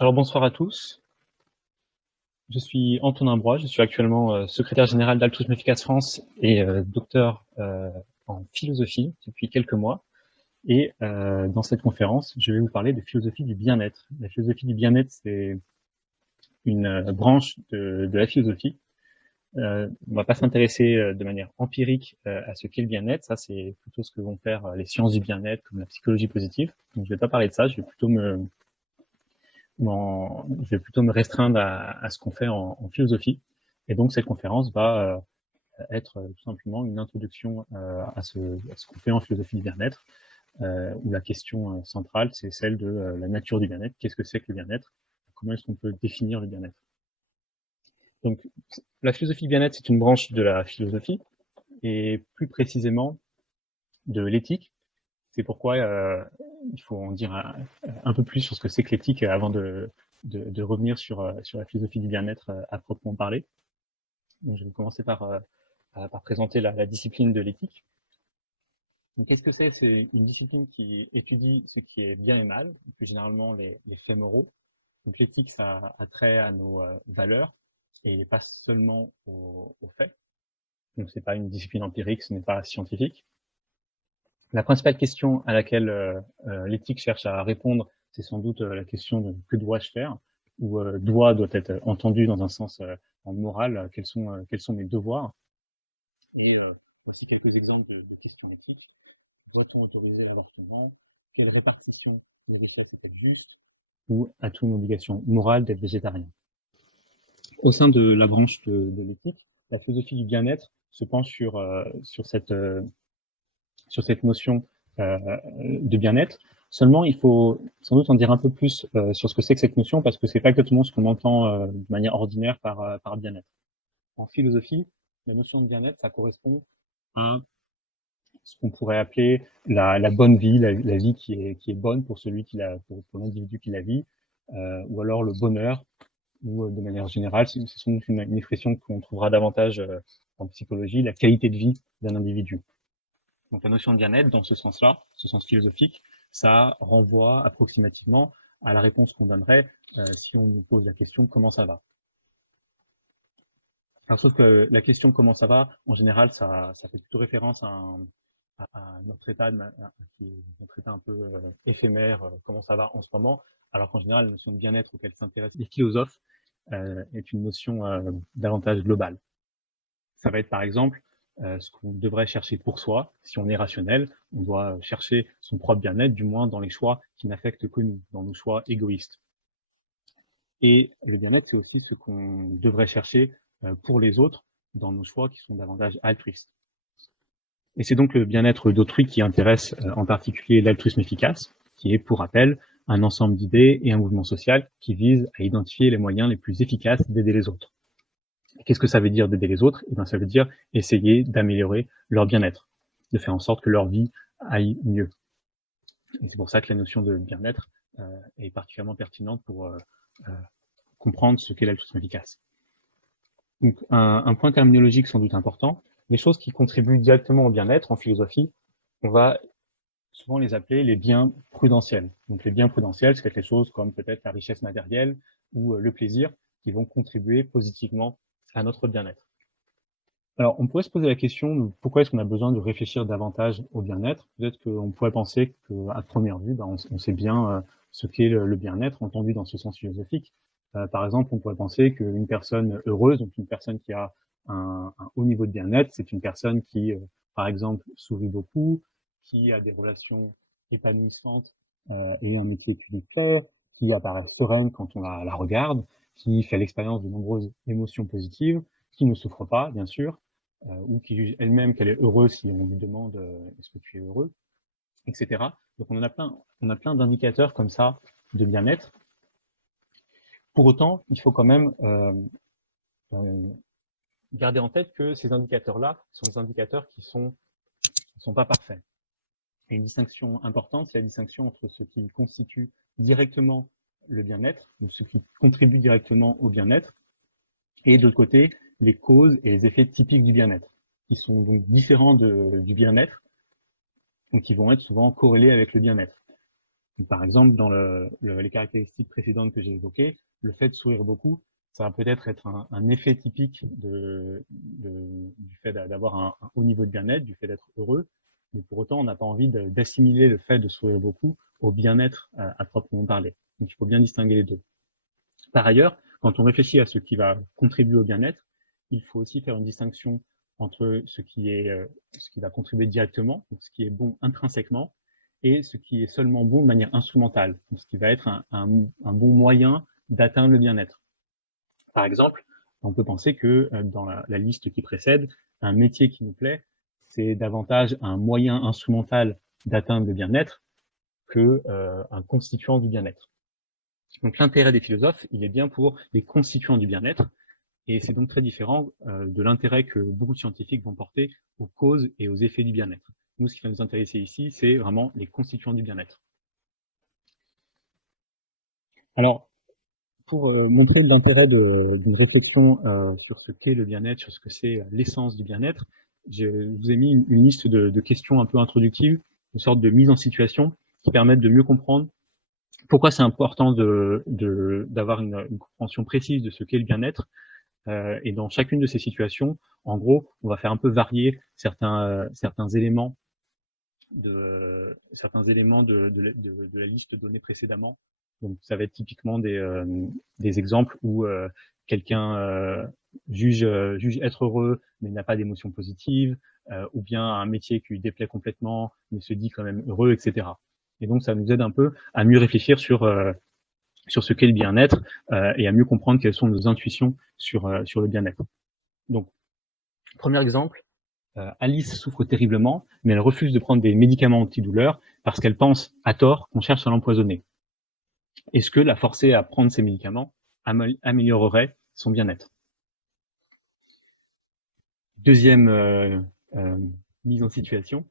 Alors bonsoir à tous, je suis Antonin Broy, je suis actuellement secrétaire général d'Altruisme Efficace France et docteur en philosophie depuis quelques mois. Et dans cette conférence, je vais vous parler de philosophie du bien-être. La philosophie du bien-être, c'est une branche de la philosophie. On va pas s'intéresser de manière empirique à ce qu'est le bien-être, ça c'est plutôt ce que vont faire les sciences du bien-être comme la psychologie positive. Donc je vais pas parler de ça, je vais plutôt me restreindre à ce qu'on fait en philosophie. Et donc cette conférence va être tout simplement une introduction à ce qu'on fait en philosophie du bien-être, où la question centrale, c'est celle de la nature du bien-être. Qu'est-ce que c'est que le bien-être? Comment est-ce qu'on peut définir le bien-être? Donc la philosophie du bien-être, c'est une branche de la philosophie, et plus précisément de l'éthique. C'est pourquoi il faut en dire un peu plus sur ce que c'est que l'éthique avant de revenir sur la philosophie du bien-être à proprement parler. Donc, je vais commencer par présenter la discipline de l'éthique. Donc, qu'est-ce que c'est? C'est une discipline qui étudie ce qui est bien et mal, plus généralement les faits moraux. Donc, l'éthique, ça a trait à nos valeurs et pas seulement aux faits. Donc, c'est pas une discipline empirique, ce n'est pas scientifique. La principale question à laquelle l'éthique cherche à répondre, c'est sans doute la question de que dois-je faire, ou doit être entendu dans un sens en moral, quels sont mes devoirs. Et voici quelques exemples de questions éthiques. Doit-on autoriser l'avortement? Quelle répartition des richesses est-elle juste? Ou a-t-on une obligation morale d'être végétarien? Au sein de la branche de l'éthique, la philosophie du bien-être se penche sur cette notion de bien-être. Seulement, il faut sans doute en dire un peu plus sur ce que c'est que cette notion, parce que c'est pas exactement ce qu'on entend de manière ordinaire par bien-être. En philosophie, la notion de bien-être, ça correspond à ce qu'on pourrait appeler la bonne vie, la vie qui est bonne pour celui pour l'individu qui la vit, ou alors le bonheur, ou de manière générale, c'est une expression qu'on trouvera davantage en psychologie, la qualité de vie d'un individu. Donc la notion de bien-être, dans ce sens-là, ce sens philosophique, ça renvoie approximativement à la réponse qu'on donnerait si on nous pose la question comment ça va. Alors, sauf que la question comment ça va, en général, ça fait plutôt référence à notre état, qui est notre état un peu éphémère, comment ça va en ce moment, alors qu'en général, la notion de bien-être auquel s'intéressent les philosophes est une notion davantage globale. Ça va être par exemple ce qu'on devrait chercher pour soi. Si on est rationnel, on doit chercher son propre bien-être, du moins dans les choix qui n'affectent que nous, dans nos choix égoïstes. Et le bien-être, c'est aussi ce qu'on devrait chercher pour les autres, dans nos choix qui sont davantage altruistes. Et c'est donc le bien-être d'autrui qui intéresse en particulier l'altruisme efficace, qui est, pour rappel, un ensemble d'idées et un mouvement social qui vise à identifier les moyens les plus efficaces d'aider les autres. Qu'est-ce que ça veut dire d'aider les autres? Eh bien, ça veut dire essayer d'améliorer leur bien-être, de faire en sorte que leur vie aille mieux. Et c'est pour ça que la notion de bien-être est particulièrement pertinente pour comprendre ce qu'est l'altruisme efficace. Donc, un point terminologique sans doute important, les choses qui contribuent directement au bien-être en philosophie, on va souvent les appeler les biens prudentiels. Donc, les biens prudentiels, c'est quelque chose comme peut-être la richesse matérielle ou le plaisir qui vont contribuer positivement à notre bien-être. Alors, on pourrait se poser la question de pourquoi est-ce qu'on a besoin de réfléchir davantage au bien-être. Peut-être qu'on pourrait penser qu'à première vue, on sait bien ce qu'est le bien-être, entendu dans ce sens philosophique. Par exemple, on pourrait penser qu'une personne heureuse, donc une personne qui a un haut niveau de bien-être, c'est une personne qui, par exemple, sourit beaucoup, qui a des relations épanouissantes et un métier qui lui plaît, qui apparaît sereine quand on la regarde, qui fait l'expérience de nombreuses émotions positives, qui ne souffre pas, bien sûr, ou qui juge elle-même qu'elle est heureuse si on lui demande est-ce que tu es heureux, etc. Donc on a plein d'indicateurs comme ça de bien-être. Pour autant, il faut quand même euh, garder en tête que ces indicateurs-là sont des indicateurs qui sont pas parfaits. Et une distinction importante, c'est la distinction entre ce qui constitue directement le bien-être, ou ce qui contribue directement au bien-être, et de l'autre côté, les causes et les effets typiques du bien-être, qui sont donc différents du bien-être, donc qui vont être souvent corrélés avec le bien-être. Donc, par exemple, dans les caractéristiques précédentes que j'ai évoquées, le fait de sourire beaucoup, ça va peut-être être un effet typique du fait d'avoir un haut niveau de bien-être, du fait d'être heureux, mais pour autant, on n'a pas envie d'assimiler le fait de sourire beaucoup au bien-être à proprement parler. Donc, il faut bien distinguer les deux. Par ailleurs, quand on réfléchit à ce qui va contribuer au bien-être, il faut aussi faire une distinction entre ce qui va contribuer directement, donc ce qui est bon intrinsèquement, et ce qui est seulement bon de manière instrumentale, donc ce qui va être un bon moyen d'atteindre le bien-être. Par exemple, on peut penser que dans la liste qui précède, un métier qui nous plaît, c'est davantage un moyen instrumental d'atteindre le bien-être que un constituant du bien-être. Donc l'intérêt des philosophes, il est bien pour les constituants du bien-être, et c'est donc très différent de l'intérêt que beaucoup de scientifiques vont porter aux causes et aux effets du bien-être. Nous, ce qui va nous intéresser ici, c'est vraiment les constituants du bien-être. Alors, pour montrer l'intérêt d'une réflexion sur ce qu'est le bien-être, sur ce que c'est l'essence du bien-être, je vous ai mis une liste de questions un peu introductives, une sorte de mise en situation qui permettent de mieux comprendre pourquoi c'est important d'avoir une compréhension précise de ce qu'est le bien-être. Et dans chacune de ces situations, en gros, on va faire un peu varier certains éléments de la liste donnée précédemment. Donc, ça va être typiquement des exemples où quelqu'un juge être heureux mais n'a pas d'émotion positive, ou bien un métier qui lui déplaît complètement mais se dit quand même heureux, etc. Et donc, ça nous aide un peu à mieux réfléchir sur ce qu'est le bien-être et à mieux comprendre quelles sont nos intuitions sur le bien-être. Donc, premier exemple, Alice souffre terriblement, mais elle refuse de prendre des médicaments antidouleurs parce qu'elle pense, à tort, qu'on cherche à l'empoisonner. Est-ce que la forcer à prendre ces médicaments améliorerait son bien-être? Deuxième mise en situation,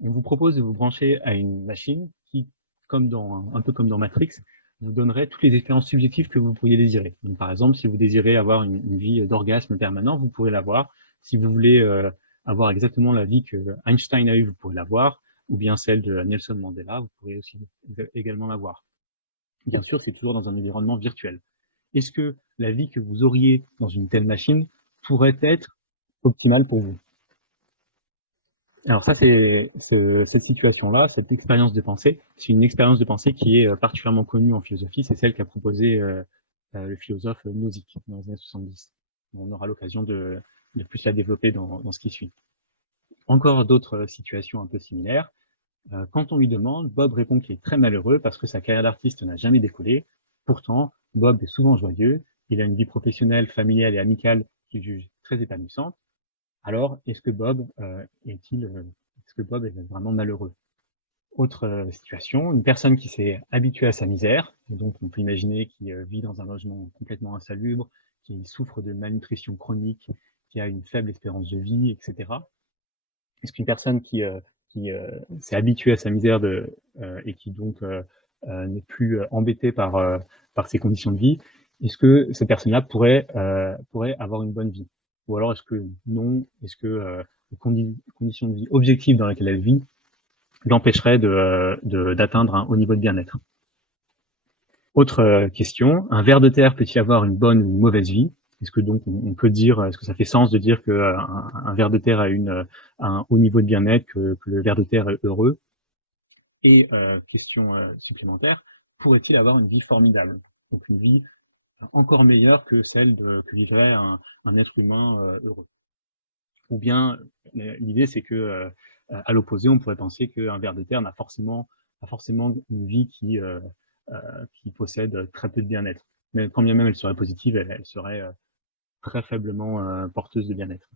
on vous propose de vous brancher à une machine qui, un peu comme dans Matrix, vous donnerait toutes les expériences subjectives que vous pourriez désirer. Donc, par exemple, si vous désirez avoir une vie d'orgasme permanent, vous pourrez l'avoir. Si vous voulez avoir exactement la vie que Einstein a eue, vous pourrez l'avoir, ou bien celle de Nelson Mandela, vous pourrez aussi également l'avoir. Bien sûr, c'est toujours dans un environnement virtuel. Est-ce que la vie que vous auriez dans une telle machine pourrait être optimale pour vous? Alors ça, cette situation-là, cette expérience de pensée, c'est une expérience de pensée qui est particulièrement connue en philosophie. C'est celle qu'a proposée le philosophe Nozick dans les années 70. On aura l'occasion de plus la développer dans ce qui suit. Encore d'autres situations un peu similaires. Quand on lui demande, Bob répond qu'il est très malheureux parce que sa carrière d'artiste n'a jamais décollé. Pourtant, Bob est souvent joyeux. Il a une vie professionnelle, familiale et amicale qu'il juge très épanouissante. Alors, est-ce que Bob est vraiment malheureux? Autre situation, une personne qui s'est habituée à sa misère, et donc on peut imaginer qu'il vit dans un logement complètement insalubre, qui souffre de malnutrition chronique, qui a une faible espérance de vie, etc. Est-ce qu'une personne qui s'est habituée à sa misère et qui donc n'est plus embêtée par ses conditions de vie, est-ce que cette personne-là pourrait avoir une bonne vie? Ou alors est-ce que non? Est-ce que les conditions de vie objectives dans lesquelles elle vit l'empêcheraient d'atteindre un haut niveau de bien-être? Autre question, un ver de terre peut-il avoir une bonne ou une mauvaise vie? Est-ce que donc on peut dire, est-ce que ça fait sens de dire qu'un ver de terre a un haut niveau de bien-être, que le ver de terre est heureux? Et question supplémentaire, pourrait-il avoir une vie formidable? Donc une vie encore meilleure que celle que vivrait un être humain heureux. Ou bien l'idée c'est que à l'opposé, on pourrait penser qu'un ver de terre n'a forcément une vie qui possède très peu de bien-être. Mais quand bien même elle serait positive, elle serait très faiblement porteuse de bien-être.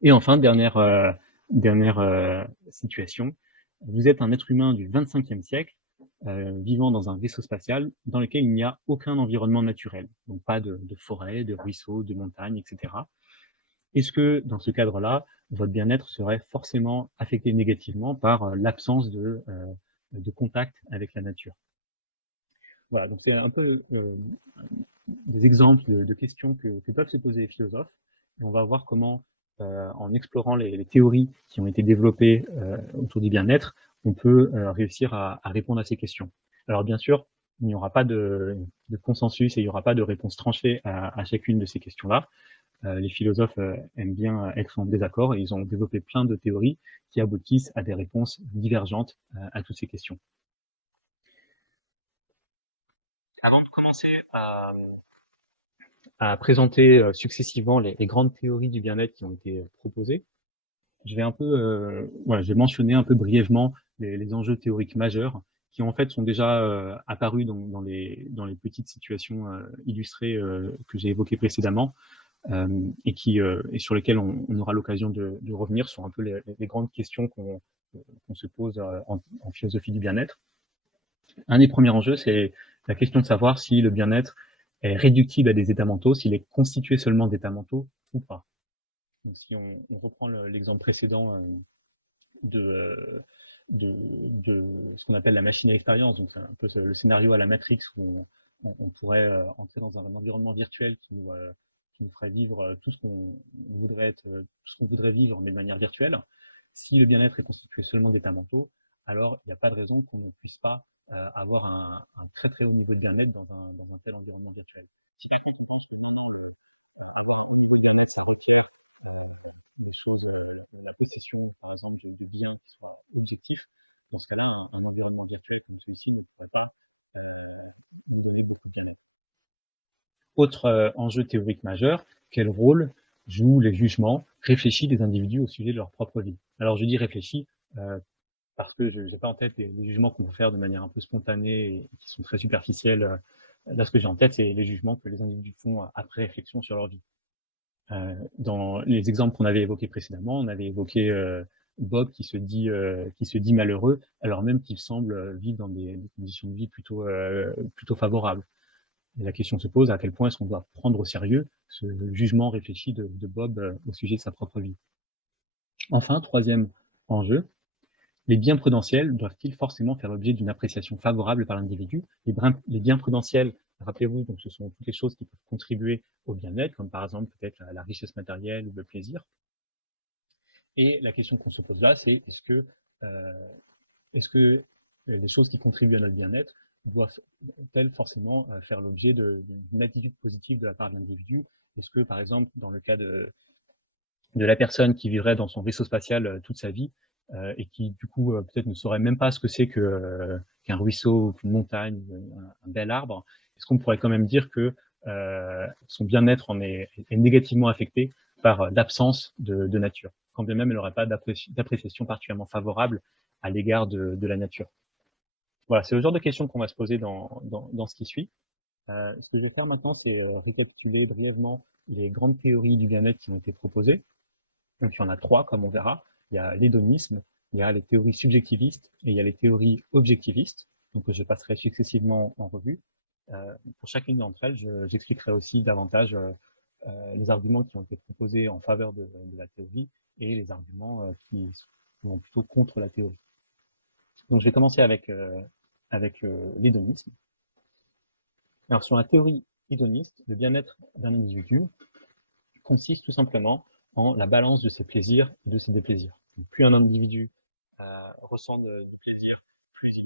Et enfin, dernière situation, vous êtes un être humain du 25e siècle, vivant dans un vaisseau spatial dans lequel il n'y a aucun environnement naturel, donc pas de forêt, de ruisseaux, de montagnes, etc. Est-ce que dans ce cadre-là, votre bien-être serait forcément affecté négativement par l'absence de contact avec la nature? Voilà, donc c'est un peu des exemples de questions que peuvent se poser les philosophes. Et on va voir comment, en explorant les théories qui ont été développées autour du bien-être, on peut réussir à répondre à ces questions. Alors bien sûr, il n'y aura pas de consensus et il n'y aura pas de réponse tranchée à chacune de ces questions-là. Les philosophes aiment bien être en désaccord et ils ont développé plein de théories qui aboutissent à des réponses divergentes à toutes ces questions. Avant de commencer à présenter successivement les grandes théories du bien-être qui ont été proposées, je vais un peu, voilà, je vais mentionner un peu brièvement les enjeux théoriques majeurs qui en fait sont déjà apparus dans les petites situations illustrées que j'ai évoquées précédemment et sur lesquelles on aura l'occasion de revenir sur un peu les grandes questions qu'on se pose en philosophie du bien-être. Un des premiers enjeux, c'est la question de savoir si le bien-être est réductible à des états mentaux, s'il est constitué seulement d'états mentaux ou pas. Donc, si on reprend l'exemple précédent de, de ce qu'on appelle la machine à expérience, donc c'est un peu le scénario à la Matrix où on pourrait entrer dans un environnement virtuel qui nous ferait vivre tout ce qu'on voudrait tout ce qu'on voudrait vivre mais de manière virtuelle. Si le bien-être est constitué seulement d'états mentaux, alors il n'y a pas de raison qu'on ne puisse pas avoir un très très haut niveau de bien-être dans un tel environnement virtuel. Si par contre on pense que non, avoir un haut niveau de bien-être, ça requiert des choses, la possession, par exemple, de biens objectifs, dans ce cas-là, un environnement virtuel comme celui-ci ne pourra pas nous donner beaucoup de bien. Autre enjeu théorique majeur, quel rôle jouent les jugements réfléchis des individus au sujet de leur propre vie? Alors je dis réfléchis parce que je n'ai pas en tête les jugements qu'on peut faire de manière un peu spontanée et qui sont très superficiels. Là, ce que j'ai en tête, c'est les jugements que les individus font après réflexion sur leur vie. Dans les exemples qu'on avait évoqués précédemment, on avait évoqué Bob qui se dit malheureux, alors même qu'il semble vivre dans des conditions de vie plutôt favorables. Et la question se pose à quel point est-ce qu'on doit prendre au sérieux ce jugement réfléchi de Bob au sujet de sa propre vie. Enfin, troisième enjeu, les biens prudentiels doivent-ils forcément faire l'objet d'une appréciation favorable par l'individu? Les biens prudentiels, rappelez-vous, donc ce sont toutes les choses qui peuvent contribuer au bien-être, comme par exemple peut-être la richesse matérielle ou le plaisir. Et la question qu'on se pose là, c'est est-ce que les choses qui contribuent à notre bien-être doivent-elles forcément faire l'objet d'une attitude positive de la part de l'individu? Est-ce que, par exemple, dans le cas de la personne qui vivrait dans son vaisseau spatial toute sa vie et qui, du coup, peut-être ne saurait même pas ce que c'est qu'un ruisseau, qu'une montagne, un bel arbre, est-ce qu'on pourrait quand même dire que son bien-être est négativement affecté par l'absence de nature, quand bien même elle n'aurait pas d'appréciation particulièrement favorable à l'égard de la nature? Voilà, c'est le genre de questions qu'on va se poser dans ce qui suit. Ce que je vais faire maintenant, c'est récapituler brièvement les grandes théories du bien-être qui ont été proposées. Donc il y en a trois, comme on verra. Il y a l'hédonisme, il y a les théories subjectivistes et il y a les théories objectivistes, donc que je passerai successivement en revue. Pour chacune d'entre elles, j'expliquerai aussi davantage les arguments qui ont été proposés en faveur de la théorie et les arguments qui vont plutôt contre la théorie. Donc je vais commencer avec l'hédonisme. Alors sur la théorie hédoniste, le bien-être d'un individu consiste tout simplement en la balance de ses plaisirs et de ses déplaisirs. Donc, plus un individu ressent de plaisir, plus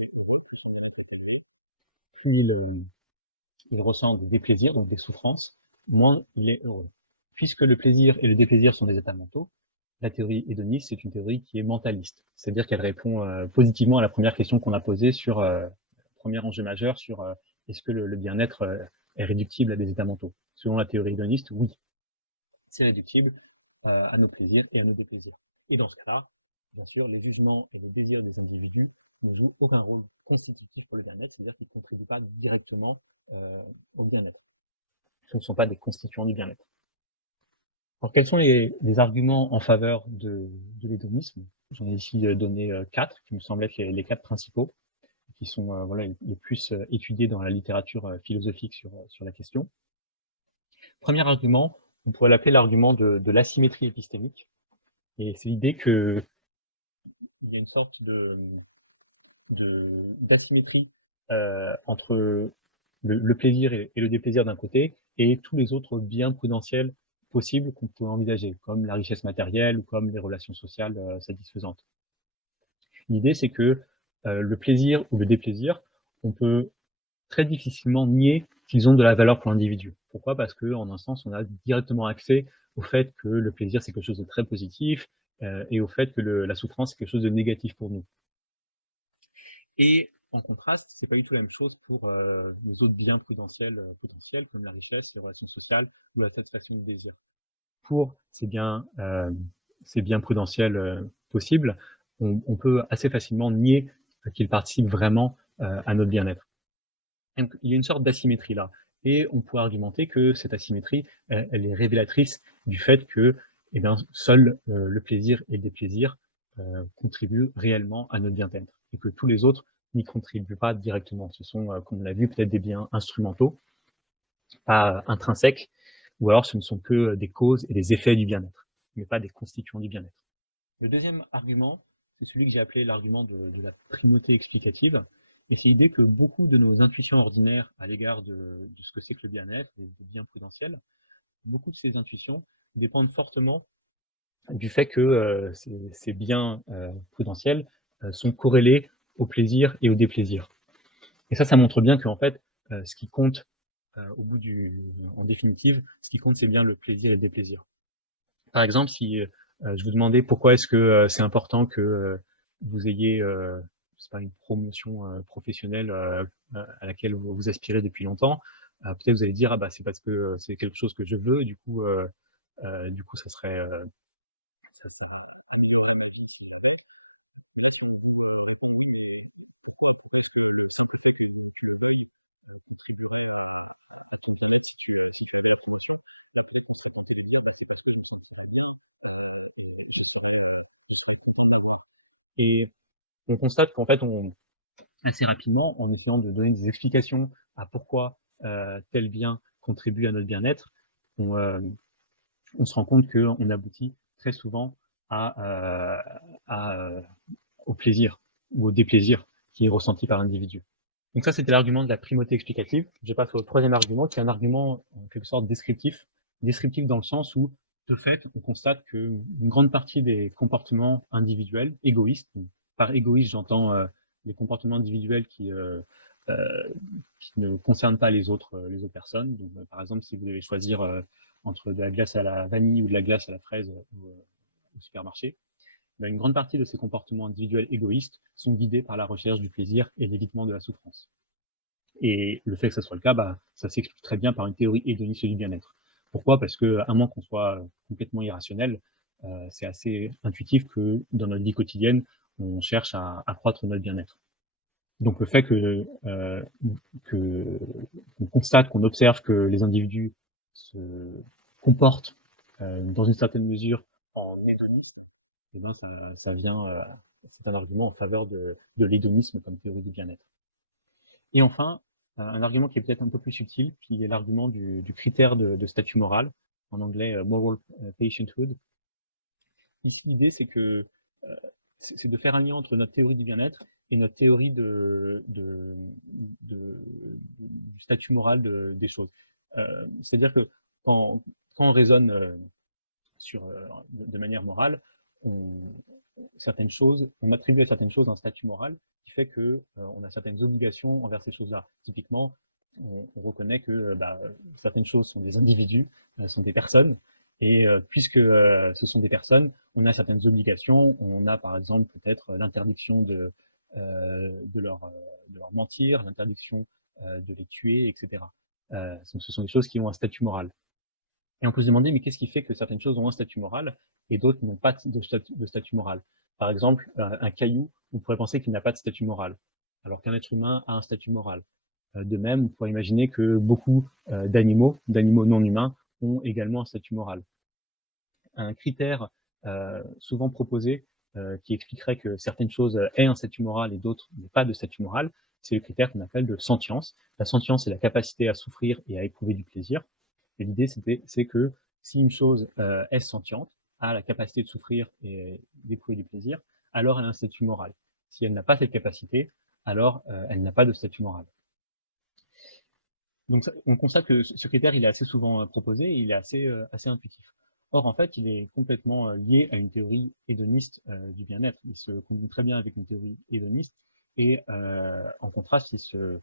il ressent des déplaisirs, donc des souffrances, moins il est heureux. Puisque le plaisir et le déplaisir sont des états mentaux, la théorie hédoniste, c'est une théorie qui est mentaliste. C'est-à-dire qu'elle répond positivement à la première question qu'on a posée sur le premier enjeu majeur sur est-ce que le bien-être est réductible à des états mentaux. Selon la théorie hédoniste, oui, c'est réductible à nos plaisirs et à nos déplaisirs. Et dans ce cas-là, bien sûr, les jugements et les désirs des individus ne jouent aucun rôle constitutif pour le bien-être, c'est-à-dire qu'ils ne contribuent pas directement au bien-être. Ce ne sont pas des constituants du bien-être. Alors, quels sont les arguments en faveur de l'hédonisme? J'en ai ici donné quatre, qui me semblent être les quatre principaux, qui sont voilà, les plus étudiés dans la littérature philosophique sur la question. Premier argument, on pourrait l'appeler l'argument de l'asymétrie épistémique. Et c'est l'idée qu'il y a une sorte d'asymétrie entre le plaisir et le déplaisir d'un côté et tous les autres biens prudentiels possibles qu'on peut envisager, comme la richesse matérielle ou comme les relations sociales satisfaisantes. L'idée, c'est que le plaisir ou le déplaisir, on peut très difficilement nier qu'ils ont de la valeur pour l'individu. Pourquoi? Parce qu'en un sens, on a directement accès au fait que le plaisir, c'est quelque chose de très positif, et au fait que la souffrance, c'est quelque chose de négatif pour nous. Et en contraste, c'est pas du tout la même chose pour les autres biens prudentiels potentiels, comme la richesse, les relations sociales ou la satisfaction du désir. Pour ces biens prudentiels possibles, on peut assez facilement nier qu'ils participent vraiment à notre bien-être. Donc, il y a une sorte d'asymétrie là. Et on pourrait argumenter que cette asymétrie, elle est révélatrice du fait que eh bien, seul le plaisir et le déplaisir contribuent réellement à notre bien-être et que tous les autres n'y contribuent pas directement. Ce sont, comme on l'a vu, peut-être des biens instrumentaux, pas intrinsèques, ou alors ce ne sont que des causes et des effets du bien-être, mais pas des constituants du bien-être. Le deuxième argument, c'est celui que j'ai appelé l'argument de la primauté explicative, et c'est l'idée que beaucoup de nos intuitions ordinaires à l'égard de ce que c'est que le bien-être, des biens prudentiels, beaucoup de ces intuitions dépendent fortement du fait que ces biens prudentiels sont corrélés au plaisir et au déplaisir. Et ça montre bien qu'en fait, ce qui compte en définitive, ce qui compte, c'est bien le plaisir et le déplaisir. Par exemple, si je vous demandais pourquoi est-ce que c'est important que vous ayez c'est pas une promotion professionnelle à laquelle vous aspirez depuis longtemps, peut-être vous allez dire ah bah c'est parce que c'est quelque chose que je veux, du coup ça serait ça- et on constate qu'en fait assez rapidement, en essayant de donner des explications à pourquoi tel bien contribue à notre bien-être, on, euh, on se rend compte qu'on aboutit très souvent à, au plaisir ou au déplaisir qui est ressenti par l'individu. Donc ça, c'était l'argument de la primauté explicative. Je passe au troisième argument, qui est un argument en quelque sorte descriptif. Descriptif dans le sens où, de fait, on constate qu'une grande partie des comportements individuels, égoïstes, par égoïste, j'entends les comportements individuels euh, qui ne concernent pas les autres personnes. Donc, par exemple, si vous devez choisir entre de la glace à la vanille ou de la glace à la fraise au supermarché, ben, une grande partie de ces comportements individuels égoïstes sont guidés par la recherche du plaisir et l'évitement de la souffrance. Et le fait que ça soit le cas, bah, ça s'explique très bien par une théorie hédoniste du bien-être. Pourquoi? Parce que, à moins qu'on soit complètement irrationnel, c'est assez intuitif que dans notre vie quotidienne, on cherche à accroître notre bien-être. Donc le fait que qu'on constate, qu'on observe que les individus se comportent dans une certaine mesure en hédonisme, eh ben ça vient, c'est un argument en faveur de l'hédonisme comme théorie du bien-être. Et enfin, un argument qui est peut-être un peu plus subtil, qui est l'argument du critère de statut moral, en anglais moral patienthood. Ici, l'idée, c'est que c'est de faire un lien entre notre théorie du bien-être et notre théorie du statut moral des choses. C'est-à-dire que quand on raisonne de manière morale, on, certaines choses, on attribue à certaines choses un statut moral qui fait que on a certaines obligations envers ces choses-là. Typiquement, on reconnaît que certaines choses sont des individus, sont des personnes, et puisque ce sont des personnes, on a certaines obligations. On a par exemple peut-être l'interdiction de leur mentir, l'interdiction de les tuer, etc. Donc ce sont des choses qui ont un statut moral. Et on peut se demander, mais qu'est-ce qui fait que certaines choses ont un statut moral et d'autres n'ont pas de statut moral? Par exemple, un caillou, on pourrait penser qu'il n'a pas de statut moral, alors qu'un être humain a un statut moral. De même, on pourrait imaginer que beaucoup d'animaux non humains, ont également un statut moral. Un critère souvent proposé qui expliquerait que certaines choses aient un statut moral et d'autres n'aient pas de statut moral, c'est le critère qu'on appelle de sentience. La sentience, c'est la capacité à souffrir et à éprouver du plaisir. Et l'idée, c'est que si une chose est sentiente, a la capacité de souffrir et d'éprouver du plaisir, alors elle a un statut moral. Si elle n'a pas cette capacité, alors elle n'a pas de statut moral. Donc on constate que ce critère, il est assez souvent proposé et il est assez intuitif. Or, en fait, il est complètement lié à une théorie hédoniste du bien-être. Il se combine très bien avec une théorie hédoniste et en contraste, il se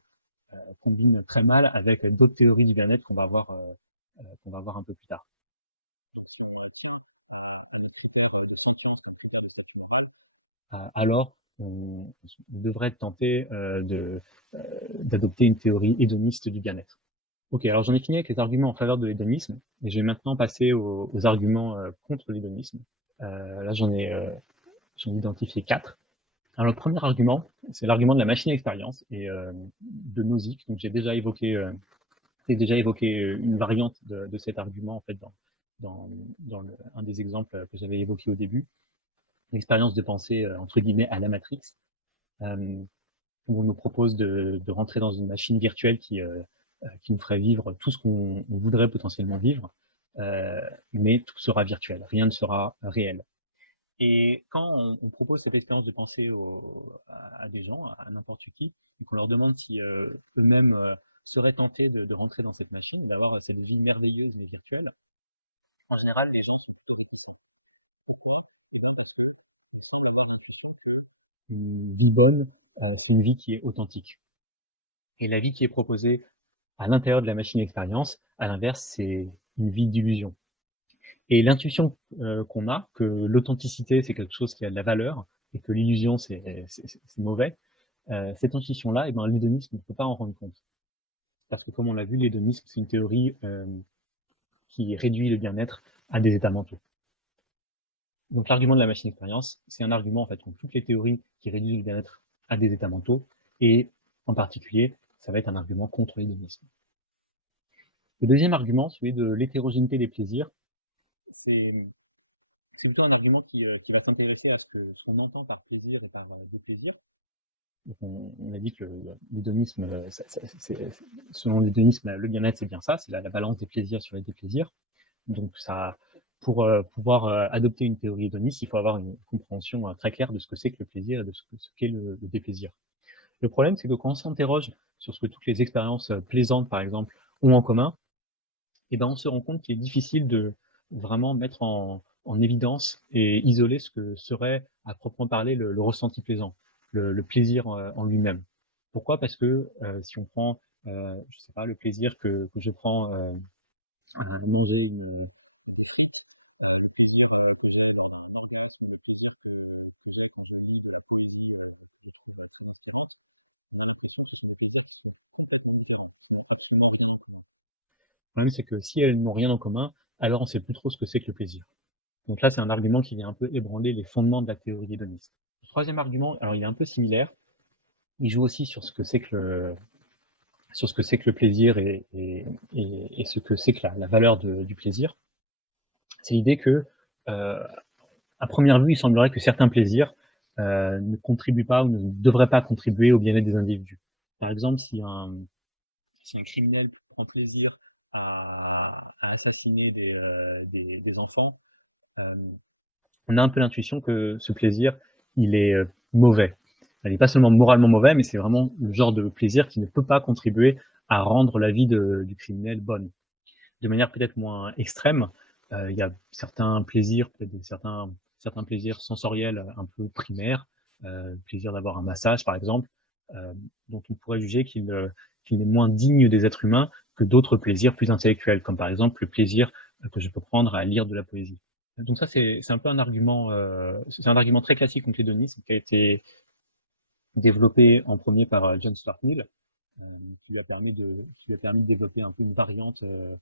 combine très mal avec d'autres théories du bien-être qu'on va voir un peu plus tard. Donc, si on retient à notre critère de sentience comme critère de statut moral, alors on devrait tenter d'adopter une théorie hédoniste du bien-être. Ok, alors j'en ai fini avec les arguments en faveur de l'hédonisme, et je vais maintenant passer aux arguments contre l'hédonisme. Là, j'en ai identifié 4. Alors le premier argument, c'est l'argument de la machine à expérience et de Nozick. Donc j'ai déjà évoqué une variante de cet argument en fait dans un des exemples que j'avais évoqué au début, l'expérience de pensée entre guillemets à la Matrix, où on nous propose de rentrer dans une machine virtuelle qui nous ferait vivre tout ce qu'on voudrait potentiellement vivre, mais tout sera virtuel, rien ne sera réel. Et quand on propose cette expérience de pensée à des gens, à n'importe qui, et qu'on leur demande si eux-mêmes seraient tentés de rentrer dans cette machine et d'avoir cette vie merveilleuse mais virtuelle, en général, les gens sont une vie bonne, c'est une vie qui est authentique. Et la vie qui est proposée à l'intérieur de la machine expérience, à l'inverse, c'est une vie d'illusion. Et l'intuition qu'on a, que l'authenticité, c'est quelque chose qui a de la valeur, et que l'illusion, c'est mauvais, cette intuition-là, eh ben, l'hédonisme ne peut pas en rendre compte. Parce que comme on l'a vu, l'hédonisme, c'est une théorie qui réduit le bien-être à des états mentaux. Donc l'argument de la machine expérience, c'est un argument en fait contre toutes les théories qui réduisent le bien-être à des états mentaux, et en particulier, ça va être un argument contre l'hédonisme. Le deuxième argument, celui de l'hétérogénéité des plaisirs, c'est plutôt un argument qui va s'intéresser à ce qu'on entend par plaisir et par déplaisir. Donc on a dit que l'hédonisme, selon l'hédonisme, le bien-être, c'est bien ça, c'est la balance des plaisirs sur les déplaisirs. Donc ça, pour pouvoir adopter une théorie hédoniste, il faut avoir une compréhension très claire de ce que c'est que le plaisir et de ce qu'est le déplaisir. Le problème, c'est que quand on s'interroge sur ce que toutes les expériences plaisantes, par exemple, ont en commun, et ben on se rend compte qu'il est difficile de vraiment mettre en évidence et isoler ce que serait à proprement parler le ressenti plaisant, le plaisir en lui-même. Pourquoi? Parce que si on prend, je sais pas, le plaisir que je prends à manger une frite, le plaisir que j'ai dans un orgasme, le plaisir que j'ai quand je lis de la poésie, je trouve très inspirante, on a l'impression que ce sont des plaisirs qui sont complètement différents, qui n'ont absolument rien en commun. Le problème, c'est que si elles n'ont rien en commun, alors on ne sait plus trop ce que c'est que le plaisir. Donc là, c'est un argument qui vient un peu ébranler les fondements de la théorie hédoniste. Le troisième argument, alors il est un peu similaire, il joue aussi sur ce que c'est que le plaisir et ce que c'est que la valeur du plaisir. C'est l'idée que, à première vue, il semblerait que certains plaisirs ne contribuent pas ou ne devraient pas contribuer au bien-être des individus. Par exemple, si un criminel prend plaisir à assassiner des enfants, on a un peu l'intuition que ce plaisir, il est mauvais. Il n'est pas seulement moralement mauvais, mais c'est vraiment le genre de plaisir qui ne peut pas contribuer à rendre la vie du criminel bonne. De manière peut-être moins extrême, il y a certains plaisirs, peut-être certains plaisirs sensoriels un peu primaires, le plaisir d'avoir un massage par exemple, dont on pourrait juger qu'il est moins digne des êtres humains que d'autres plaisirs plus intellectuels, comme par exemple le plaisir que je peux prendre à lire de la poésie. Donc ça, c'est un peu c'est un argument très classique contre l'hédonisme qui a été développé en premier par John Stuart Mill, qui lui a permis de développer un peu une variante euh,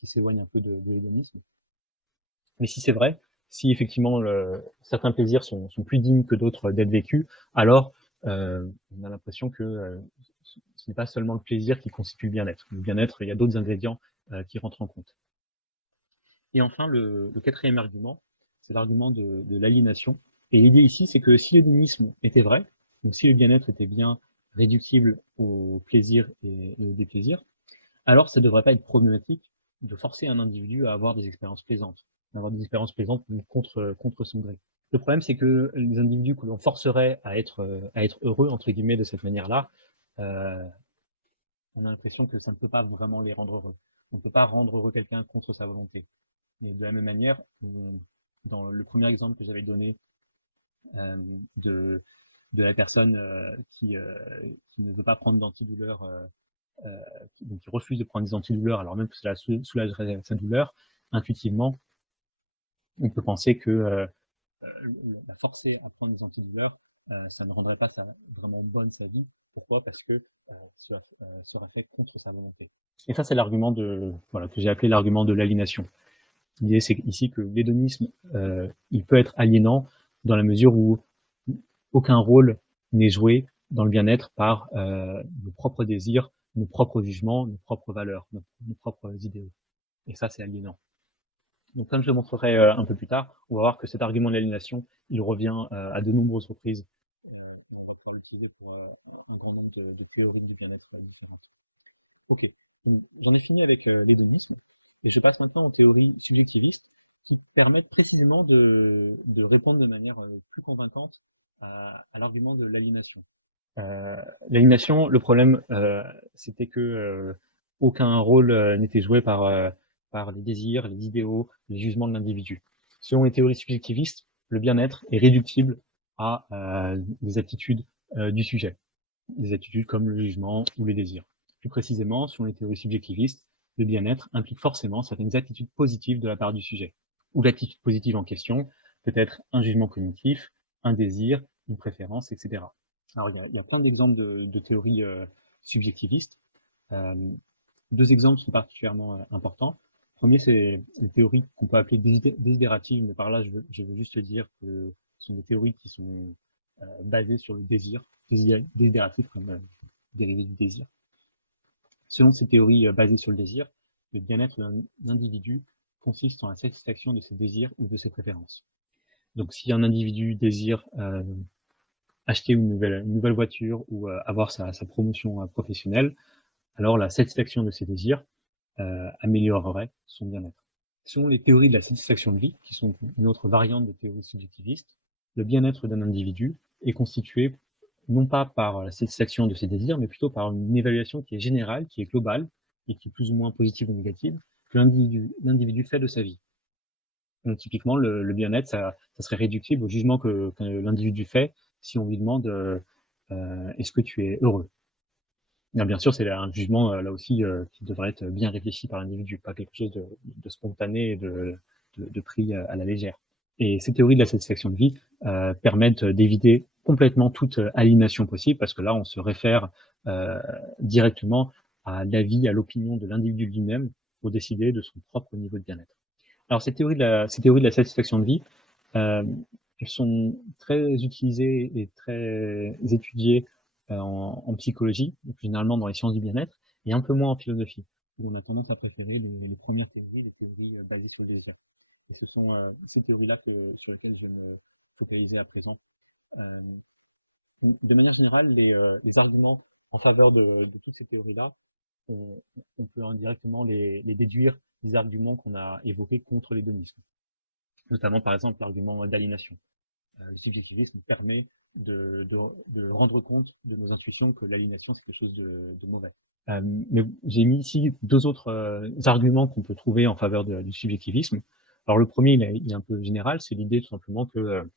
qui s'éloigne un peu de l'hédonisme. Mais si c'est vrai, si effectivement certains plaisirs sont plus dignes que d'autres d'être vécus, alors on a l'impression que ce n'est pas seulement le plaisir qui constitue le bien-être. Le bien-être, il y a d'autres ingrédients qui rentrent en compte. Et enfin, le quatrième argument, c'est l'argument de l'aliénation. Et l'idée ici, c'est que si l'hédonisme était vrai, donc si le bien-être était bien réductible au plaisir et au déplaisir, alors ça ne devrait pas être problématique de forcer un individu à avoir des expériences plaisantes, contre son gré. Le problème, c'est que les individus que l'on forcerait à être heureux, entre guillemets, de cette manière-là, euh, on a l'impression que ça ne peut pas vraiment les rendre heureux. On ne peut pas rendre heureux quelqu'un contre sa volonté. Et de la même manière, dans le premier exemple que j'avais donné euh, de, de la personne qui ne veut pas prendre d'antidouleur, qui refuse de prendre des antidouleurs alors même que cela soulagerait sa douleur, intuitivement, on peut penser que la forcer à prendre des antidouleurs, ça ne rendrait pas vraiment bonne sa vie. Pourquoi? Parce que cela sera fait contre sa volonté. Et ça, c'est l'argument voilà, que j'ai appelé l'argument de l'aliénation. L'idée, c'est ici que l'hédonisme, il peut être aliénant dans la mesure où aucun rôle n'est joué dans le bien-être par nos propres désirs, nos propres jugements, nos propres valeurs, nos propres idéaux. Et ça, c'est aliénant. Donc, comme je le montrerai un peu plus tard, on va voir que cet argument de l'aliénation, il revient à de nombreuses reprises. On va pouvoir l'utiliser pour un grand nombre de théories du bien-être différentes. Ok, j'en ai fini avec l'hédonisme, et je passe maintenant aux théories subjectivistes qui permettent précisément de répondre de manière plus convaincante à l'argument de l'aliénation. L'aliénation, le problème, c'était que aucun rôle n'était joué par les désirs, les idéaux, les jugements de l'individu. Selon les théories subjectivistes, le bien-être est réductible à des attitudes du sujet, des attitudes comme le jugement ou les désirs. Plus précisément, selon les théories subjectivistes, le bien-être implique forcément certaines attitudes positives de la part du sujet. Ou l'attitude positive en question peut être un jugement cognitif, un désir, une préférence, etc. Alors, il y a plein d'exemples de théories subjectivistes. Euh, Deux exemples sont particulièrement importants. Le premier, c'est les théories qu'on peut appeler désidératives, mais par là, je veux juste dire que ce sont des théories qui sont basées sur le désir, désidératif comme dérivé du désir. Selon ces théories basées sur le désir, le bien-être d'un individu consiste en la satisfaction de ses désirs ou de ses préférences. Donc, si un individu désire acheter une nouvelle voiture ou avoir sa promotion professionnelle, alors la satisfaction de ses désirs améliorerait son bien-être. Selon les théories de la satisfaction de vie, qui sont une autre variante de théorie subjectiviste, le bien-être d'un individu est constitué non pas par la satisfaction de ses désirs, mais plutôt par une évaluation qui est générale, qui est globale, et qui est plus ou moins positive ou négative, que l'individu fait de sa vie. Donc typiquement, le bien-être, ça serait réductible au jugement que l'individu fait si on lui demande est-ce que tu es heureux. Bien sûr, c'est un jugement là aussi qui devrait être bien réfléchi par l'individu, pas quelque chose de spontané et de pris à la légère. Et ces théories de la satisfaction de vie permettent d'éviter complètement toute aliénation possible, parce que là, on se réfère directement à l'avis, à l'opinion de l'individu lui-même pour décider de son propre niveau de bien-être. Alors, ces théories de la satisfaction de vie, elles sont très utilisées et très étudiées en psychologie, et plus généralement dans les sciences du bien-être, et un peu moins en philosophie, où on a tendance à préférer les premières théories, les théories basées sur le désir. Et ce sont ces théories-là sur lesquelles je vais me focaliser à présent. Euh, de manière générale, les arguments en faveur de toutes ces théories-là, on peut indirectement les déduire des arguments qu'on a évoqués contre l'hédonisme, notamment par exemple l'argument d'aliénation. Le subjectivisme permet de rendre compte de nos intuitions que l'aliénation c'est quelque chose de mauvais. Mais j'ai mis ici deux autres arguments qu'on peut trouver en faveur du subjectivisme. Alors le premier, il est un peu général, c'est l'idée tout simplement que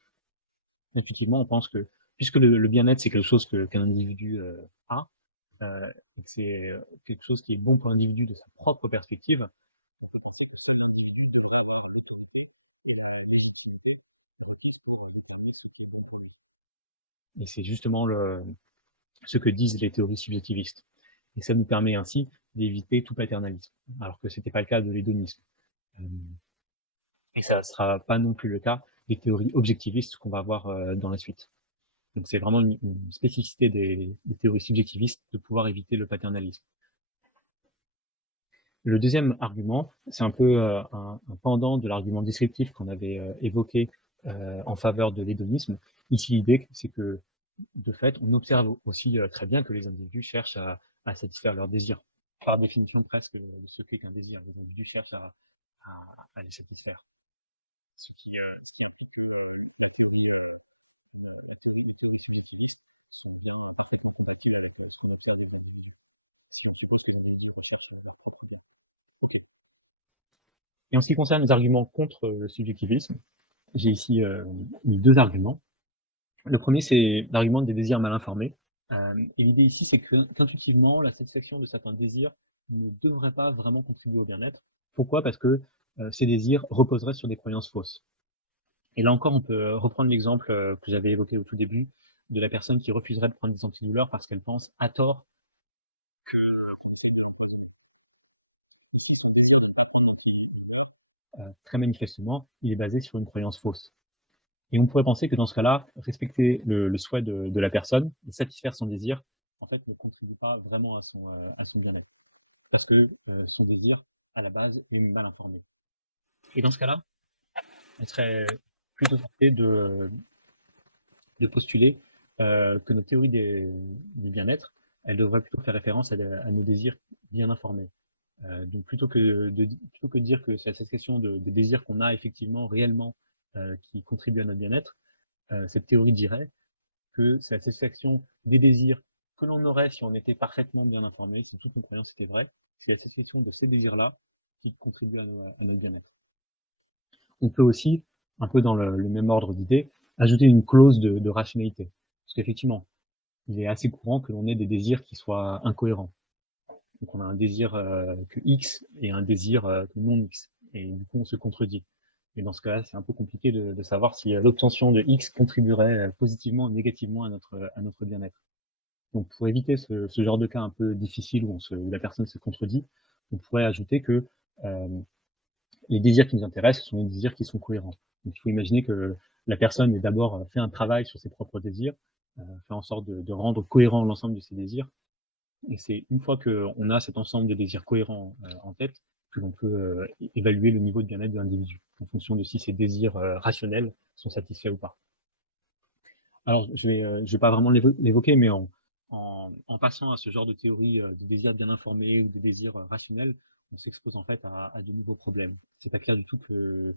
intuitivement on pense que puisque le bien-être c'est quelque chose qu'un individu a, et que c'est quelque chose qui est bon pour l'individu de sa propre perspective, on peut penser que seul l'individu va avoir l'autorité et la légitimité requise pour déterminer ce qui est bon pour lui. Et c'est justement ce que disent les théories subjectivistes. Et ça nous permet ainsi d'éviter tout paternalisme, alors que ce n'était pas le cas de l'hédonisme. Et ça ne sera pas non plus le cas des théories objectivistes qu'on va voir dans la suite. Donc c'est vraiment une spécificité des théories subjectivistes de pouvoir éviter le paternalisme. Le deuxième argument, c'est un peu un pendant de l'argument descriptif qu'on avait évoqué en faveur de l'hédonisme. Ici, l'idée, c'est que, de fait, on observe aussi très bien que les individus cherchent à satisfaire leurs désirs. Par définition presque de ce qu'est qu'un désir. Les individus cherchent à les satisfaire. Ce qui implique que les théories subjectivistes sont bien parfaitement compatibles avec ce qu'on observe des individus. Si on suppose que les individus recherchent leur propre bien. Ok. Et en ce qui concerne les arguments contre le subjectivisme, j'ai ici mis 2 arguments. Le premier, c'est l'argument des désirs mal informés. Et l'idée ici, c'est qu'intuitivement, la satisfaction de certains désirs ne devrait pas vraiment contribuer au bien-être. Pourquoi? Parce que ces désirs reposeraient sur des croyances fausses. Et là encore, on peut reprendre l'exemple que j'avais évoqué au tout début de la personne qui refuserait de prendre des antidouleurs parce qu'elle pense à tort que son désir de ne pas prendre d'antidouleurs, très manifestement, il est basé sur une croyance fausse. Et on pourrait penser que dans ce cas-là, respecter le souhait de la personne et satisfaire son désir, en fait, ne contribue pas vraiment à son bien-être. Parce que son désir, à la base, est mal informé. Et dans ce cas-là, on serait plutôt tenté de postuler que nos théories du bien-être, elles devraient plutôt faire référence à nos désirs bien informés. Donc plutôt que de dire que c'est cette question des désirs qu'on a effectivement réellement qui contribuent à notre bien-être, cette théorie dirait que c'est la satisfaction des désirs que l'on aurait si on était parfaitement bien informé, si toute nos croyances étaient vraies, c'est la satisfaction de ces désirs-là qui contribuent à notre bien-être. On peut aussi, un peu dans le même ordre d'idées, ajouter une clause de rationalité. Parce qu'effectivement, il est assez courant que l'on ait des désirs qui soient incohérents. Donc on a un désir que X et un désir que non X. Et du coup, on se contredit. Et dans ce cas-là, c'est un peu compliqué de savoir si l'obtention de X contribuerait positivement ou négativement à notre bien-être. Donc pour éviter ce genre de cas un peu difficile où la personne se contredit, on pourrait ajouter que euh, les désirs qui nous intéressent sont les désirs qui sont cohérents. Donc il faut imaginer que la personne ait d'abord fait un travail sur ses propres désirs, fait en sorte de rendre cohérent l'ensemble de ses désirs. Et c'est une fois qu'on a cet ensemble de désirs cohérents en tête que l'on peut évaluer le niveau de bien-être de l'individu en fonction de si ces désirs rationnels sont satisfaits ou pas. Alors, je vais pas vraiment l'évoquer, mais en passant à ce genre de théorie de désirs bien informés ou de désirs rationnels, on s'expose en fait à de nouveaux problèmes. C'est pas clair du tout qu'il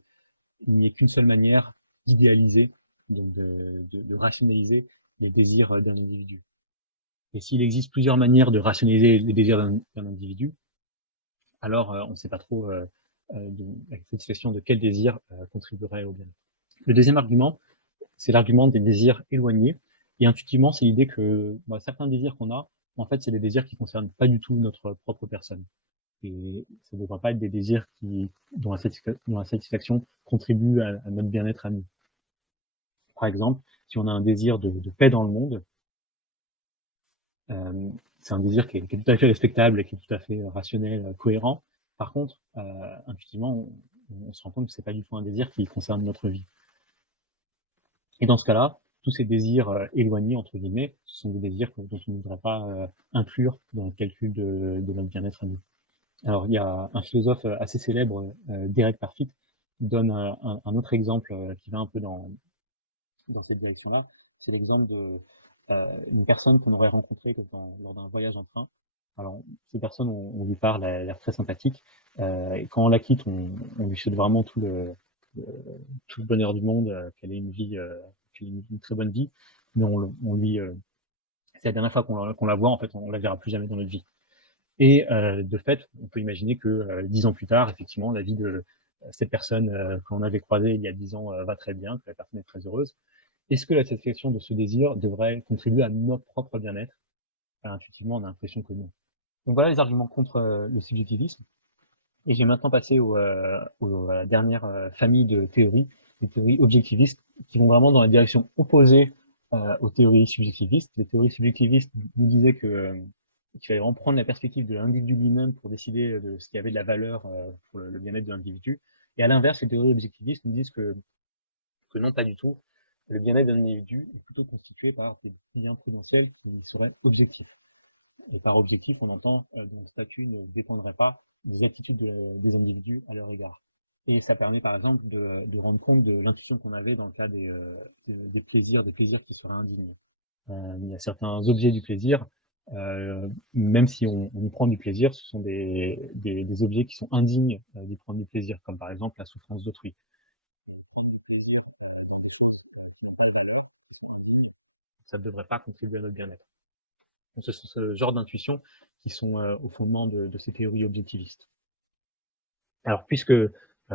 n'y ait qu'une seule manière d'idéaliser, donc de rationaliser les désirs d'un individu. Et s'il existe plusieurs manières de rationaliser les désirs d'un individu, alors on ne sait pas trop la satisfaction de quel désir contribuerait au bien. Le deuxième argument, c'est l'argument des désirs éloignés. Et intuitivement, c'est l'idée que certains désirs qu'on a, en fait, c'est des désirs qui concernent pas du tout notre propre personne. Et ça ne devrait pas être des désirs dont la satisfaction contribue à notre bien-être à nous. Par exemple, si on a un désir de paix dans le monde, c'est un désir qui est tout à fait respectable et qui est tout à fait rationnel, cohérent. Par contre, intuitivement, on se rend compte que c'est pas du tout un désir qui concerne notre vie. Et dans ce cas-là, tous ces désirs éloignés, entre guillemets, ce sont des désirs dont on ne voudrait pas inclure dans le calcul de notre bien-être à nous. Alors, il y a un philosophe assez célèbre, Derek Parfit, qui donne un autre exemple qui va un peu dans cette direction-là. C'est l'exemple d'une personne qu'on aurait rencontrée lors d'un voyage en train. Alors, ces personnes, on lui parle, elle a l'air très sympathique. Et quand on la quitte, on lui souhaite vraiment tout le bonheur du monde, qu'elle ait une très bonne vie. Mais c'est la dernière fois qu'on la voit, en fait, on la verra plus jamais dans notre vie. Et de fait, on peut imaginer que 10 ans plus tard, effectivement, la vie de cette personne qu'on avait croisée il y a 10 ans va très bien, que la personne est très heureuse. Est-ce que la satisfaction de ce désir devrait contribuer à notre propre bien-être? Intuitivement, on a l'impression que non. Donc voilà les arguments contre le subjectivisme. Et j'ai maintenant passé à la dernière famille de théories, les théories objectivistes, qui vont vraiment dans la direction opposée aux théories subjectivistes. Les théories subjectivistes nous disaient qu'il fallait vraiment prendre la perspective de l'individu lui-même pour décider de ce qui avait de la valeur pour le bien-être de l'individu. Et à l'inverse, les théories objectivistes nous disent que non, pas du tout. Le bien-être d'un individu est plutôt constitué par des biens prudentiels qui seraient objectifs. Et par objectif, on entend dont le statut ne dépendrait pas des attitudes des individus à leur égard. Et ça permet par exemple de rendre compte de l'intuition qu'on avait dans le cas des plaisirs qui seraient indignes. Il y a certains objets du plaisir, même si on prend du plaisir, ce sont des objets qui sont indignes d'y prendre du plaisir, comme par exemple la souffrance d'autrui. Prendre du plaisir dans des choses qui n'ont pas de valeur, qui sont indignes, ça ne devrait pas contribuer à notre bien-être. Donc, ce sont ce genre d'intuitions qui sont au fondement de ces théories objectivistes. Alors, puisque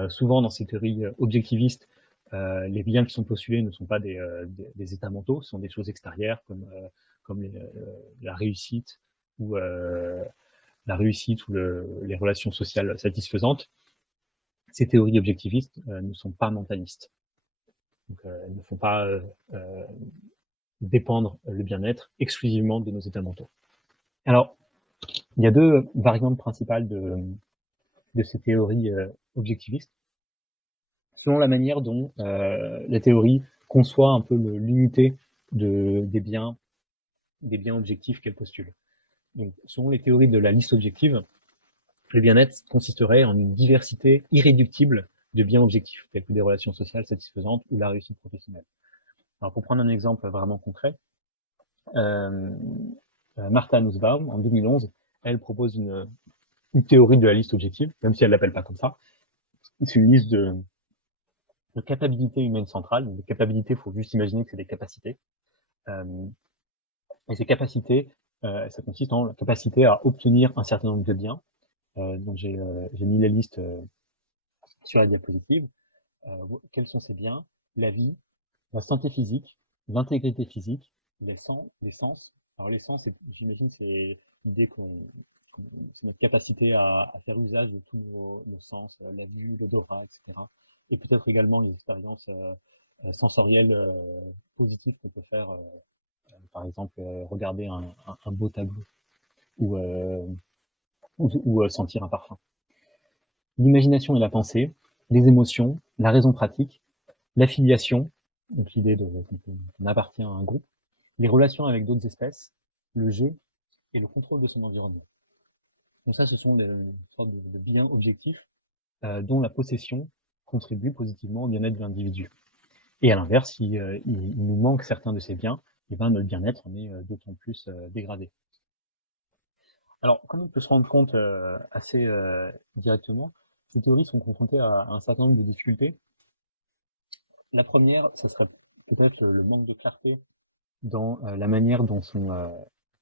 Souvent, dans ces théories objectivistes, les biens qui sont postulés ne sont pas des états mentaux, ce sont des choses extérieures comme la réussite ou les relations sociales satisfaisantes. Ces théories objectivistes ne sont pas mentalistes. Donc, elles ne font pas dépendre le bien-être exclusivement de nos états mentaux. Alors, il y a deux variantes principales de ces théories objectivistes, selon la manière dont la théorie conçoit un peu l'unité des biens objectifs qu'elle postule. Donc, selon les théories de la liste objective, le bien-être consisterait en une diversité irréductible de biens objectifs, tels que des relations sociales satisfaisantes ou la réussite professionnelle. Alors, pour prendre un exemple vraiment concret, Martha Nussbaum, en 2011, elle propose une théorie de la liste objective, même si elle l'appelle pas comme ça. C'est une liste de capacités humaines centrales. Donc, les capacités, il faut juste imaginer que c'est des capacités. Et ces capacités, ça consiste en la capacité à obtenir un certain nombre de biens. Donc j'ai mis la liste sur la diapositive. Quels sont ces biens? La vie, la santé physique, l'intégrité physique, les sens. Alors les sens, j'imagine, c'est l'idée c'est notre capacité à faire usage de tous nos sens, la vue, l'odorat, etc. Et peut-être également les expériences sensorielles positives qu'on peut faire, par exemple regarder un beau tableau ou, sentir un parfum. L'imagination et la pensée, les émotions, la raison pratique, l'affiliation, donc l'idée qu'on appartient à un groupe, les relations avec d'autres espèces, le jeu et le contrôle de son environnement. Donc ça, ce sont des sortes de biens objectifs dont la possession contribue positivement au bien-être de l'individu. Et à l'inverse, si il nous manque certains de ces biens, et ben notre bien-être en est d'autant plus dégradé. Alors, comme on peut se rendre compte assez directement, ces théories sont confrontées à un certain nombre de difficultés. La première, ce serait peut-être le manque de clarté dans la manière dont sont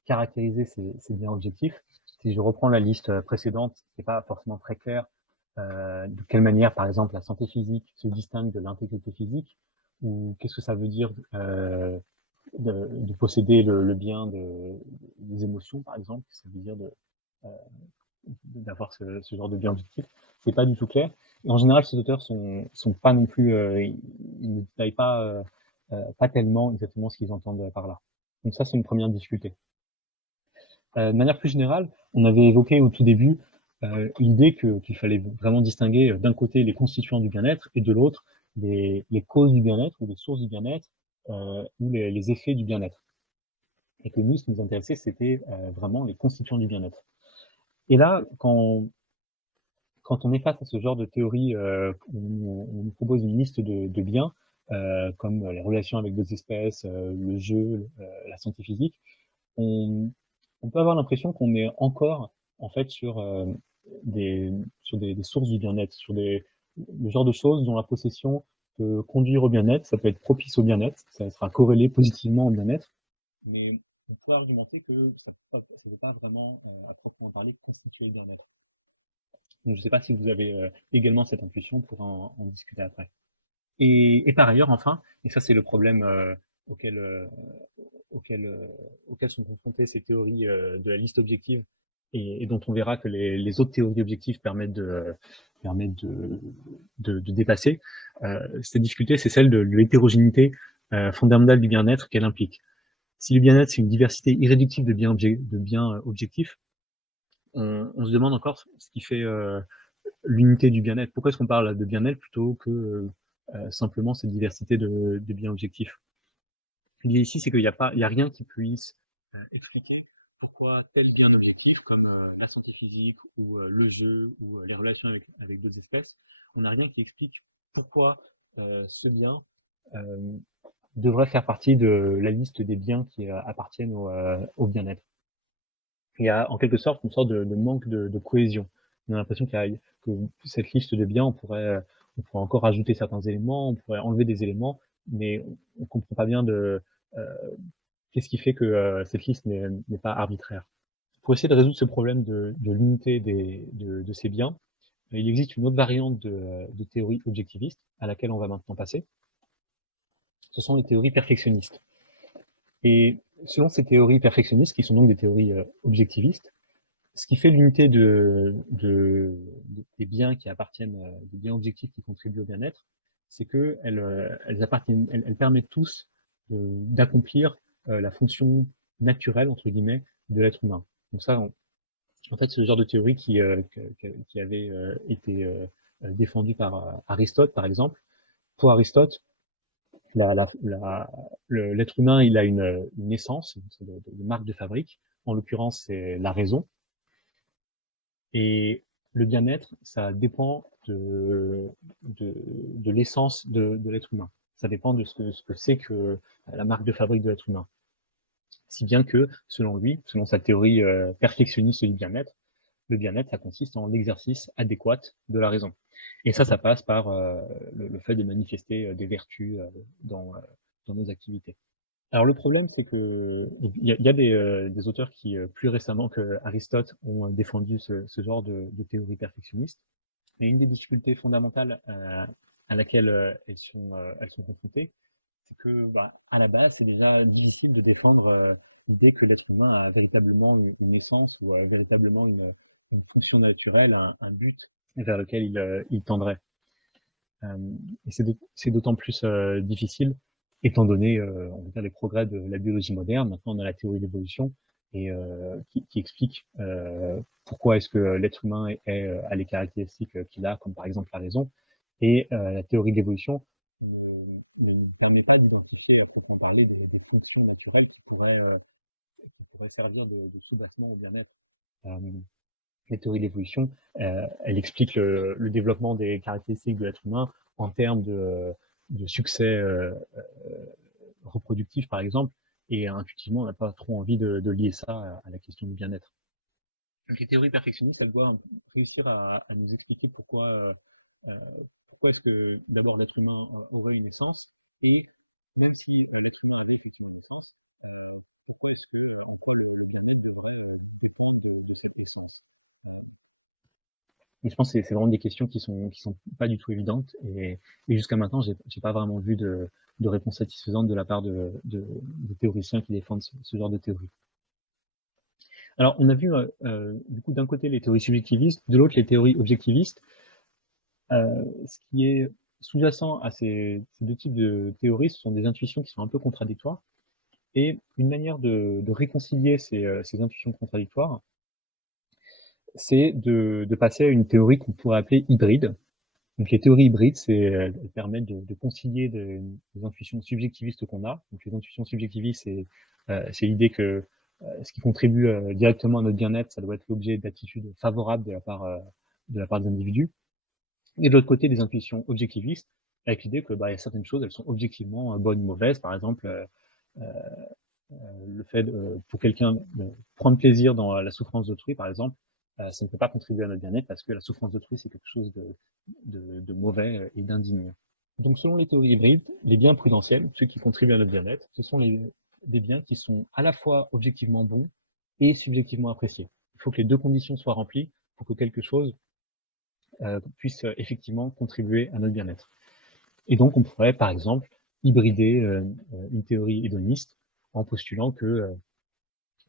caractérisés ces biens objectifs. Si je reprends la liste précédente, c'est pas forcément très clair de quelle manière, par exemple, la santé physique se distingue de l'intégrité physique, ou qu'est-ce que ça veut dire de posséder le bien des émotions, par exemple, ça veut dire d'avoir ce genre de bien objectif. C'est pas du tout clair. Et en général, ces auteurs sont pas non plus, ils ne détaillent pas tellement exactement ce qu'ils entendent par là. Donc ça, c'est une première difficulté. De manière plus générale, on avait évoqué au tout début l'idée qu'il fallait vraiment distinguer d'un côté les constituants du bien-être et de l'autre les causes du bien-être ou les sources du bien-être ou les effets du bien-être. Et que nous, ce qui nous intéressait, c'était vraiment les constituants du bien-être. Et là, quand on est face à ce genre de théorie, on nous propose une liste de biens, comme les relations avec d'autres espèces, le jeu, la santé physique, on peut avoir l'impression qu'on est encore en fait sur des sources du bien-être, le genre de choses dont la possession peut conduire au bien-être, ça peut être propice au bien-être, ça sera corrélé positivement au bien-être, mais on peut argumenter que ça ne peut pas vraiment, à proprement parler, constituer le bien-être. Donc, je ne sais pas si vous avez également cette intuition pour en discuter après. Et par ailleurs, enfin, et ça c'est le problème auquel, euh, auquel sont confrontées ces théories de la liste objective et dont on verra que les autres théories objectives permettent de dépasser, cette difficulté, c'est celle de l'hétérogénéité fondamentale du bien-être qu'elle implique. Si le bien-être, c'est une diversité irréductible de biens objectifs, on se demande encore ce qui fait l'unité du bien-être. Pourquoi est-ce qu'on parle de bien-être plutôt que simplement cette diversité de biens objectifs? L'idée ici, c'est qu'il n'y a rien qui puisse expliquer pourquoi tel bien objectif, comme la santé physique ou le jeu ou les relations avec d'autres espèces, on n'a rien qui explique pourquoi ce bien euh, devrait faire partie de la liste des biens qui appartiennent au bien-être. Il y a en quelque sorte une sorte de manque de cohésion. On a l'impression que cette liste de biens, on pourrait encore ajouter certains éléments, on pourrait enlever des éléments, mais on ne comprend pas bien qu'est-ce qui fait que cette liste n'est pas arbitraire. Pour essayer de résoudre ce problème de l'unité de ces biens, il existe une autre variante de théorie objectiviste à laquelle on va maintenant passer. Ce sont les théories perfectionnistes. Et selon ces théories perfectionnistes, qui sont donc des théories objectivistes, ce qui fait l'unité des biens qui appartiennent, des biens objectifs qui contribuent au bien-être, c'est qu'elles permettent tous d'accomplir la fonction naturelle, entre guillemets, de l'être humain. Donc ça, en fait, c'est le genre de théorie qui avait été défendue par Aristote, par exemple. Pour Aristote, l'être humain, il a une essence, une marque de fabrique. En l'occurrence, c'est la raison. Et le bien-être, ça dépend de l'essence de l'être humain. Ça dépend de ce que c'est que la marque de fabrique de l'être humain. Si bien que, selon lui, selon sa théorie perfectionniste du bien-être, le bien-être, ça consiste en l'exercice adéquat de la raison. Et ça passe par le fait de manifester des vertus dans nos activités. Alors le problème, c'est que il y a des auteurs qui, plus récemment que Aristote, ont défendu ce genre de théorie perfectionniste. Mais une des difficultés fondamentales à laquelle elles sont confrontées, c'est que, à la base, c'est déjà difficile de défendre l'idée que l'être humain a véritablement une essence ou véritablement une fonction naturelle, un but vers lequel il tendrait. Et c'est d'autant plus difficile étant donné on va dire, les progrès de la biologie moderne. Maintenant, on a la théorie de l'évolution et qui explique pourquoi est-ce que l'être humain a les caractéristiques qu'il a, comme par exemple la raison. Et la théorie de l'évolution ne permet pas d'identifier à proprement parler des fonctions naturelles qui pourraient servir de sous-bassement au bien-être. La théorie de l'évolution, elle explique le développement des caractéristiques de l'être humain en termes de succès reproductif, par exemple, et intuitivement, on n'a pas trop envie de lier ça à la question du bien-être. Donc, les théories perfectionnistes, elles doivent réussir à nous expliquer pourquoi est-ce que d'abord l'être humain aurait une essence, et même si l'être humain avait une essence, pourquoi est-ce que le bien-être devrait dépendre de cette essence. Et je pense que c'est vraiment des questions qui sont pas du tout évidentes et jusqu'à maintenant j'ai pas vraiment vu de réponse satisfaisante de la part de théoriciens qui défendent ce genre de théorie. Alors on a vu du coup d'un côté les théories subjectivistes, de l'autre les théories objectivistes. Ce qui est sous-jacent à ces deux types de théories, ce sont des intuitions qui sont un peu contradictoires. Et une manière de réconcilier ces intuitions contradictoires, c'est de passer à une théorie qu'on pourrait appeler hybride. Donc les théories hybrides, elles permettent de concilier des intuitions subjectivistes qu'on a. Donc les intuitions subjectivistes, c'est l'idée que ce qui contribue directement à notre bien-être, ça doit être l'objet d'attitudes favorables de la part des individus. Et de l'autre côté, des intuitions objectivistes, avec l'idée que il y a certaines choses, elles sont objectivement bonnes ou mauvaises. Par exemple, le fait pour quelqu'un de prendre plaisir dans la souffrance d'autrui, par exemple, ça ne peut pas contribuer à notre bien-être parce que la souffrance d'autrui, c'est quelque chose de mauvais et d'indigne. Donc, selon les théories hybrides, les biens prudentiels, ceux qui contribuent à notre bien-être, ce sont des biens qui sont à la fois objectivement bons et subjectivement appréciés. Il faut que les deux conditions soient remplies pour que quelque chose puisse effectivement contribuer à notre bien-être. Et donc, on pourrait, par exemple, hybrider une théorie hédoniste en postulant que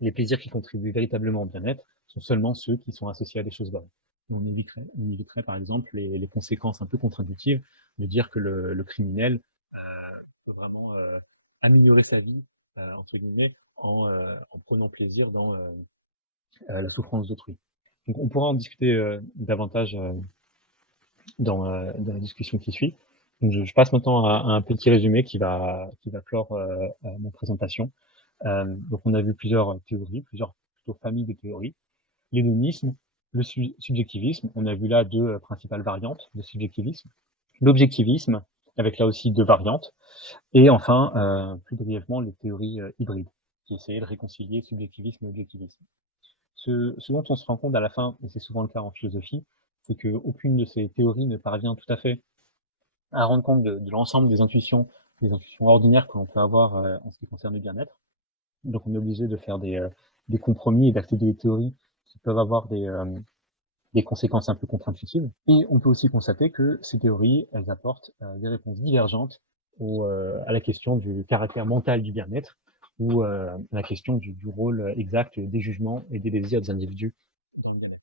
les plaisirs qui contribuent véritablement au bien-être sont seulement ceux qui sont associés à des choses bonnes. On éviterait par exemple les conséquences un peu contre-intuitives de dire que le criminel peut vraiment améliorer sa vie, entre guillemets, en prenant plaisir dans la souffrance d'autrui. Donc on pourra en discuter davantage dans la discussion qui suit. Donc je passe maintenant à un petit résumé qui va clore ma présentation. Donc on a vu plusieurs théories, plusieurs plutôt familles de théories. L'hédonisme, le subjectivisme, on a vu là deux principales variantes de subjectivisme. L'objectivisme, avec là aussi deux variantes. Et enfin, plus brièvement, les théories hybrides, qui essayaient de réconcilier subjectivisme et objectivisme. Ce dont on se rend compte à la fin, et c'est souvent le cas en philosophie, c'est qu'aucune de ces théories ne parvient tout à fait à rendre compte de l'ensemble des intuitions ordinaires que l'on peut avoir en ce qui concerne le bien-être. Donc on est obligé de faire des compromis et d'accepter des théories qui peuvent avoir des conséquences un peu contre-intuitives. Et on peut aussi constater que ces théories, elles apportent des réponses divergentes à la question du caractère mental du bien-être ou à la question du rôle exact des jugements et des désirs des individus dans le bien-être.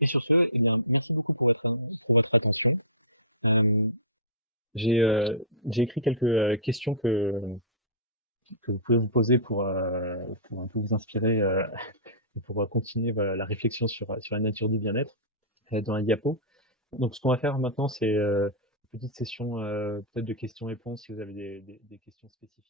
Et sur ce, eh bien, merci beaucoup pour votre attention. Euh, j'ai écrit quelques questions que vous pouvez vous poser pour un peu vous inspirer et pour continuer voilà, la réflexion sur la nature du bien-être dans la diapo. Donc, ce qu'on va faire maintenant, c'est une petite session peut-être de questions-réponses si vous avez des questions spécifiques.